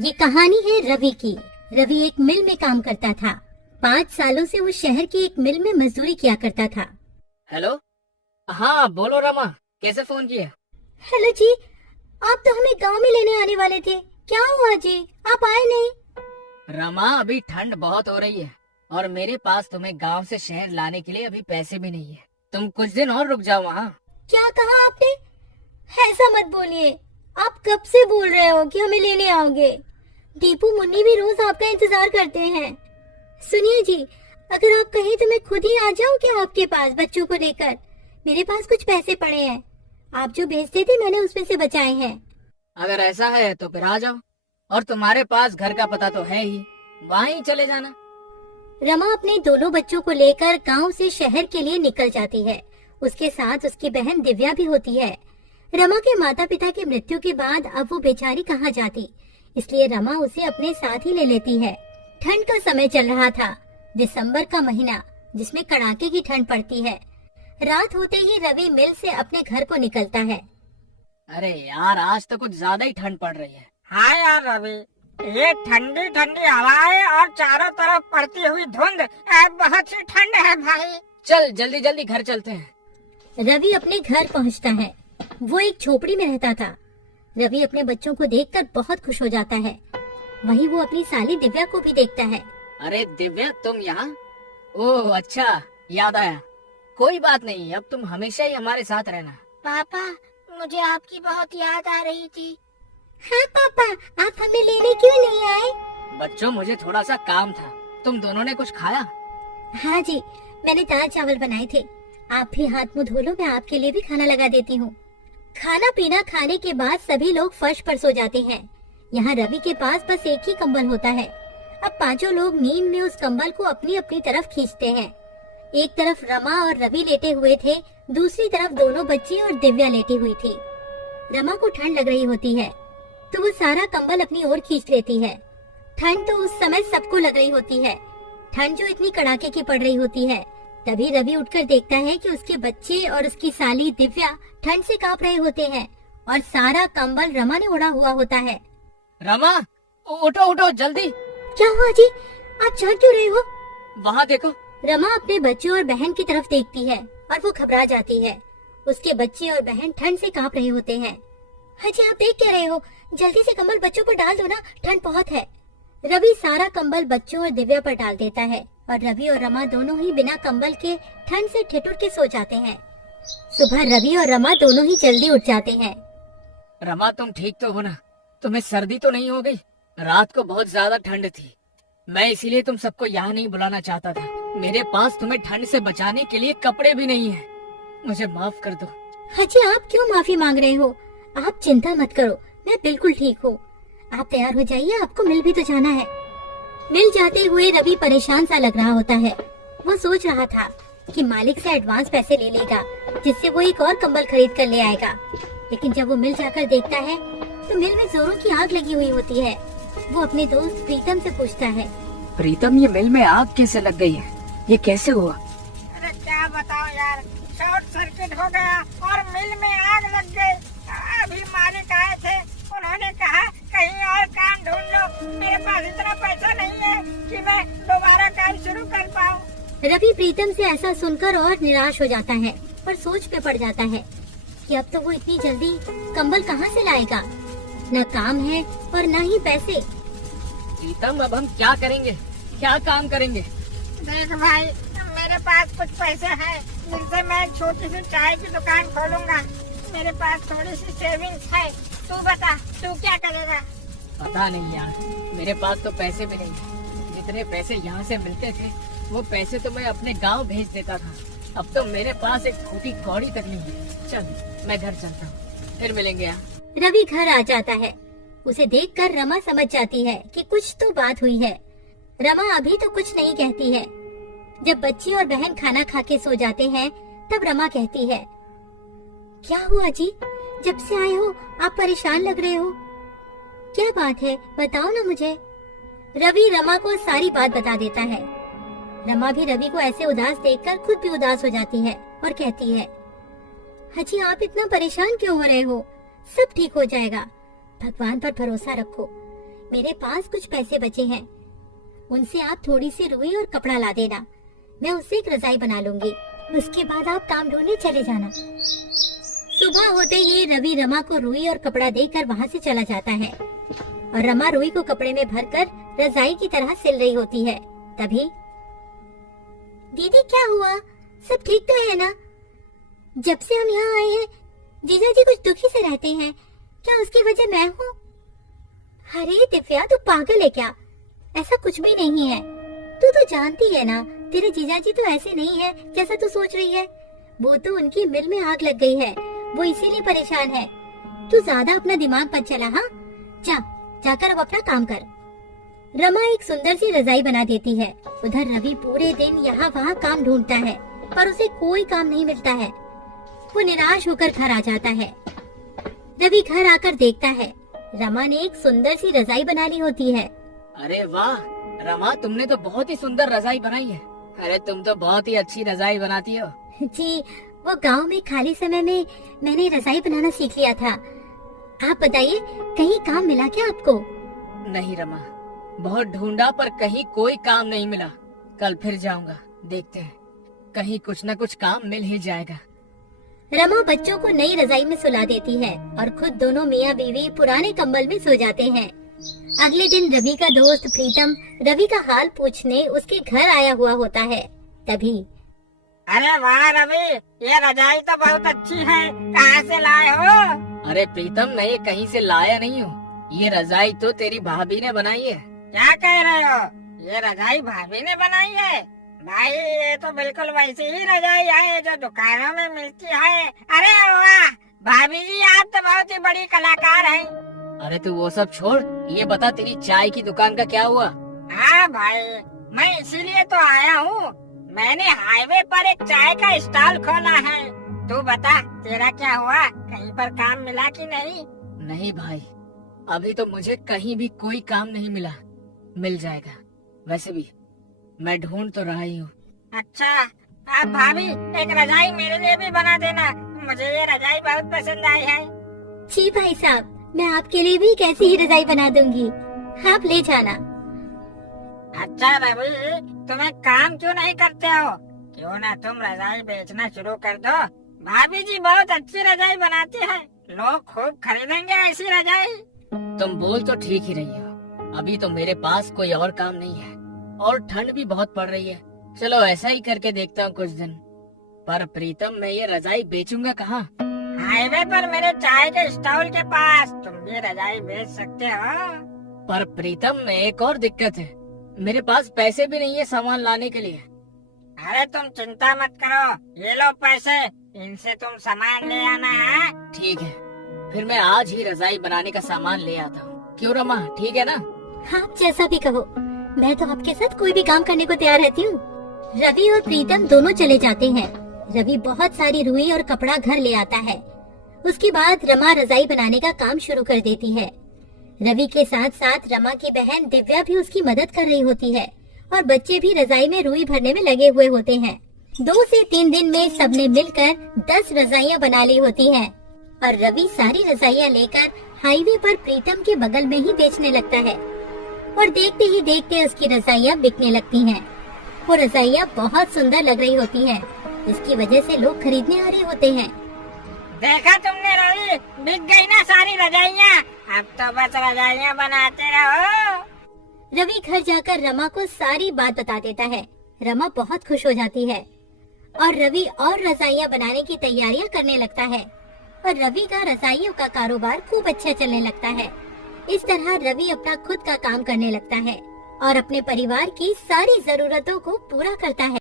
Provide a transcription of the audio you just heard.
ये कहानी है रवि की। रवि एक मिल में काम करता था। 5 सालों से वो शहर की एक मिल में मजदूरी किया करता था। हेलो। हाँ बोलो रमा, कैसे फोन किया? हेलो जी, आप तो हमें गांव में लेने आने वाले थे, क्या हुआ जी, आप आए नहीं? रमा, अभी ठंड बहुत हो रही है और मेरे पास तुम्हें गांव से शहर लाने के लिए अभी पैसे भी नहीं है। तुम कुछ दिन और रुक जाओ वहाँ। क्या कहा आपने? ऐसा मत बोलिए, आप कब से बोल रहे हो कि हमें लेने आओगे? दीपू मुन्नी भी रोज आपका इंतजार करते हैं। सुनिए जी, अगर आप कहें तो मैं खुद ही आ जाऊं क्या आपके पास बच्चों को लेकर? मेरे पास कुछ पैसे पड़े हैं, आप जो भेजते थे मैंने उसमें से बचाए हैं। अगर ऐसा है तो फिर आ जाओ, और तुम्हारे पास घर का पता तो है ही, वहाँ ही चले जाना। रमा अपने दोनों बच्चों को लेकर गांव से शहर के लिए निकल जाती है। उसके साथ उसकी बहन दिव्या भी होती है। रमा के माता पिता की मृत्यु के बाद अब वो बेचारी कहाँ जाती, इसलिए रमा उसे अपने साथ ही ले लेती है। ठंड का समय चल रहा था, दिसंबर का महीना, जिसमें कड़ाके की ठंड पड़ती है। रात होते ही रवि मिल से अपने घर को निकलता है। अरे यार, आज तो कुछ ज्यादा ही ठंड पड़ रही है। हाँ यार रवि, ये ठंडी ठंडी हवाएं और चारों तरफ पड़ती हुई धुंध, बहुत सी ठंड है भाई। चल जल्दी जल्दी घर चलते हैं। रवि अपने घर पहुंचता है। वो एक झोपड़ी में रहता था। रवि अपने बच्चों को देखकर बहुत खुश हो जाता है। वहीं वो अपनी साली दिव्या को भी देखता है। अरे दिव्या, तुम यहाँ? ओह अच्छा, याद आया। कोई बात नहीं, अब तुम हमेशा ही हमारे साथ रहना। पापा, मुझे आपकी बहुत याद आ रही थी। हाँ पापा, आप हमें लेने क्यों नहीं आए? बच्चों, मुझे थोड़ा सा काम था। तुम दोनों ने कुछ खाया? हाँ जी, मैंने दाल चावल बनाए थे। आप भी हाथ मुंह धो लो, मैं आपके लिए भी खाना लगा देती हूँ। खाना पीना खाने के बाद सभी लोग फर्श पर सो जाते हैं। यहाँ रवि के पास बस एक ही कंबल होता है। अब पांचों लोग नींद में उस कंबल को अपनी अपनी तरफ खींचते हैं। एक तरफ रमा और रवि लेटे हुए थे, दूसरी तरफ दोनों बच्चे और दिव्या लेटी हुई थी। रमा को ठंड लग रही होती है तो वो सारा कंबल अपनी ओर खींच लेती है। ठंड तो उस समय सबको लग रही होती है, ठंड जो इतनी कड़ाके की पड़ रही होती है। तभी रवि उठकर देखता है कि उसके बच्चे और उसकी साली दिव्या ठंड से कांप रहे होते हैं और सारा कंबल रमा ने उड़ा हुआ होता है। रमा, उठो उठो जल्दी। क्या हुआ जी, आप जाग क्यों रहे हो? वहाँ देखो। रमा अपने बच्चों और बहन की तरफ देखती है और वो घबरा जाती है। उसके बच्चे और बहन ठंड से कांप रहे होते हैं। हाँ जी, आप देख क्या रहे हो? जल्दी से कंबल बच्चों पर डाल दो ना, ठंड बहुत है। रवि सारा कंबल बच्चों और दिव्या पर डाल देता है और रवि और रमा दोनों ही बिना कंबल के ठंड से ठिठुर के सो जाते हैं। सुबह रवि और रमा दोनों ही जल्दी उठ जाते हैं। रमा, तुम ठीक तो हो ना? तुम्हें सर्दी तो नहीं हो गई? रात को बहुत ज्यादा ठंड थी, मैं इसीलिए तुम सबको यहाँ नहीं बुलाना चाहता था। मेरे पास तुम्हें ठंड से बचाने के लिए कपड़े भी नहीं है, मुझे माफ कर दो। हाँ जी, आप क्यों माफी मांग रहे हो? आप चिंता मत करो, मैं बिल्कुल ठीक हूँ। आप तैयार हो जाइए, आपको मिल भी तो जाना है। मिल जाते हुए रवि परेशान सा लग रहा होता है। वो सोच रहा था कि मालिक से एडवांस पैसे ले लेगा, जिससे वो एक और कंबल खरीद कर ले आएगा। लेकिन जब वो मिल जाकर देखता है तो मिल में जोरों की आग लगी हुई होती है। वो अपने दोस्त प्रीतम से पूछता है, प्रीतम, ये मिल में आग कैसे लग गई है? ये कैसे हुआ? अरे क्या बताओ यार, शॉर्ट सर्किट हो गया और मिल में आग लग गई। अभी मालिक आए थे, उन्होंने कहा कहीं और काम ढूंढ लो। मेरे पास इतना पैसा नहीं है कि मैं दोबारा काम शुरू कर पाऊँ। रवि प्रीतम से ऐसा सुनकर और निराश हो जाता है, पर सोच पे पड़ जाता है कि अब तो वो इतनी जल्दी कंबल कहाँ से लाएगा। न काम है और न ही पैसे। प्रीतम, अब हम क्या करेंगे? क्या काम करेंगे? देख भाई, मेरे पास कुछ पैसे हैं जिनसे मैं एक छोटी सी चाय की दुकान खोलूंगा। मेरे पास थोड़ी सी सेविंग्स है। तू बता, तू क्या करेगा? पता नहीं यार, मेरे पास तो पैसे भी नहीं। जितने पैसे यहाँ से मिलते थे वो पैसे तो मैं अपने गांव भेज देता था। अब तो मेरे पास एक छोटी कौड़ी तक नहीं है। चल, मैं घर चलता हूँ, फिर मिलेंगे यहाँ। रवि घर आ जाता है। उसे देखकर रमा समझ जाती है कि कुछ तो बात हुई है। रमा अभी तो कुछ नहीं कहती है। जब बच्ची और बहन खाना खा के सो जाते हैं तब रमा कहती है, क्या हुआ जी, जब से आए हो आप परेशान लग रहे हो, क्या बात है, बताओ ना मुझे। रवि रमा को सारी बात बता देता है। रमा भी रवि को ऐसे उदास देखकर खुद भी उदास हो जाती है और कहती है, हाजी आप इतना परेशान क्यों हो रहे हो, सब ठीक हो जाएगा, भगवान पर भरोसा रखो। मेरे पास कुछ पैसे बचे हैं, उनसे आप थोड़ी सी रुई और कपड़ा ला देना। मैं उससे एक रजाई बना लूंगी। उसके बाद आप काम ढूंढने चले जाना। सुबह होते ही रवि रमा को रुई और कपड़ा देकर वहाँ से चला जाता है और रमा रुई को कपड़े में भरकर रजाई की तरह सिल रही होती है। तभी दीदी क्या हुआ, सब ठीक तो है ना? जब से हम यहाँ आए हैं जीजा जी कुछ दुखी से रहते हैं, क्या उसकी वजह मैं हूँ? अरे दिव्या तू पागल है क्या? ऐसा कुछ भी नहीं है। तू तो जानती है ना तेरे जीजा जी तो ऐसे नहीं है जैसा तू सोच रही है। वो तो उनकी मिल में आग लग गई है, वो इसीलिए परेशान है। तू ज्यादा अपना दिमाग मत चला। हाँ जाकर अब अपना काम कर। रमा एक सुंदर सी रजाई बना देती है। उधर रवि पूरे दिन यहाँ वहाँ काम ढूंढता है पर उसे कोई काम नहीं मिलता है। वो निराश होकर घर आ जाता है। रवि घर आकर देखता है रमा ने एक सुंदर सी रजाई बना ली होती है। अरे वाह रमा, तुमने तो बहुत ही सुंदर रजाई बनाई है। अरे तुम तो बहुत ही अच्छी रजाई बनाती हो। जी, वो गांव में खाली समय में मैंने रजाई बनाना सीख लिया था। आप बताइए कहीं काम मिला क्या आपको? नहीं रमा, बहुत ढूंढा पर कहीं कोई काम नहीं मिला। कल फिर जाऊंगा, देखते हैं कहीं कुछ न कुछ काम मिल ही जाएगा। रमा बच्चों को नई रजाई में सुला देती है और खुद दोनों मियाँ बीवी पुराने कंबल में सो जाते हैं। अगले दिन रवि का दोस्त प्रीतम रवि का हाल पूछने उसके घर आया हुआ होता है। तभी अरे वाह रवि, ये रजाई तो बहुत अच्छी है, कहाँ से लाए हो? अरे प्रीतम, मैं ये कहीं से लाया नहीं हूँ। ये रजाई तो तेरी भाभी ने बनाई है। क्या कह रहे हो? ये रजाई भाभी ने बनाई है? भाई ये तो बिल्कुल वैसी ही रजाई है जो दुकानों में मिलती है। अरे वाह भाभी जी, आप तो बहुत ही बड़ी कलाकार हैं। अरे तू वो सब छोड़, ये बता तेरी चाय की दुकान का क्या हुआ? हाँ भाई, मैं इसीलिए तो आया हूँ। मैंने हाईवे पर एक चाय का स्टॉल खोला है। तू बता तेरा क्या हुआ, कहीं पर काम मिला कि नहीं? नहीं भाई, अभी तो मुझे कहीं भी कोई काम नहीं मिला। मिल जाएगा, वैसे भी मैं ढूंढ तो रहा ही हूँ। अच्छा, आप भाभी एक रजाई मेरे लिए भी बना देना, मुझे ये रजाई बहुत पसंद आई है। जी भाई साहब, मैं आपके लिए भी एक ऐसी ही रजाई बना दूंगी, आप ले जाना। अच्छा रवि, तुम एक काम क्यों नहीं करते हो? क्यों ना तुम रजाई बेचना शुरू कर दो। भाभी जी बहुत अच्छी रजाई बनाती है, लोग खूब खरीदेंगे ऐसी रजाई। तुम बोल तो ठीक ही रही हो, अभी तो मेरे पास कोई और काम नहीं है और ठंड भी बहुत पड़ रही है। चलो ऐसा ही करके देखता हूँ कुछ दिन। पर प्रीतम, मैं ये रजाई बेचूंगा कहाँ? हाईवे पर मेरे चाय के स्टॉल के पास तुम भी रजाई बेच सकते हो। पर प्रीतम, में एक और दिक्कत है, मेरे पास पैसे भी नहीं है सामान लाने के लिए। अरे तुम चिंता मत करो, ये लो पैसे, इनसे तुम सामान ले आना है। ठीक है, फिर मैं आज ही रजाई बनाने का सामान ले आता हूँ। क्यों रमा, ठीक है ना? हाँ, जैसा भी कहो, मैं तो आपके साथ कोई भी काम करने को तैयार रहती हूँ। रवि और प्रीतम दोनों चले जाते हैं। रवि बहुत सारी रुई और कपड़ा घर ले आता है। उसके बाद रमा रजाई बनाने का काम शुरू कर देती है। रवि के साथ साथ रमा की बहन दिव्या भी उसकी मदद कर रही होती है और बच्चे भी रजाई में रुई भरने में लगे हुए होते हैं। 2 से 3 दिन में सबने मिलकर 10 रजाइयाँ बना ली होती हैं और रवि सारी रजाइयाँ लेकर हाईवे पर प्रीतम के बगल में ही बेचने लगता है और देखते ही देखते उसकी रजाइयाँ बिकने लगती हैं। वो रजाइयाँ बहुत सुंदर लग रही होती हैं, इसकी वजह से लोग खरीदने आ रहे होते हैं। देखा तुमने रवि, बिक गई ना सारी रजाइयाँ। अब तो बस रजाइयाँ बनाते रहो। रवि घर जाकर रमा को सारी बात बता देता है। रमा बहुत खुश हो जाती है और रवि और रजाइयाँ बनाने की तैयारियां करने लगता है और रवि का रजाइयों का कारोबार खूब अच्छा चलने लगता है। इस तरह रवि अपना खुद का काम करने लगता है और अपने परिवार की सारी जरूरतों को पूरा करता है।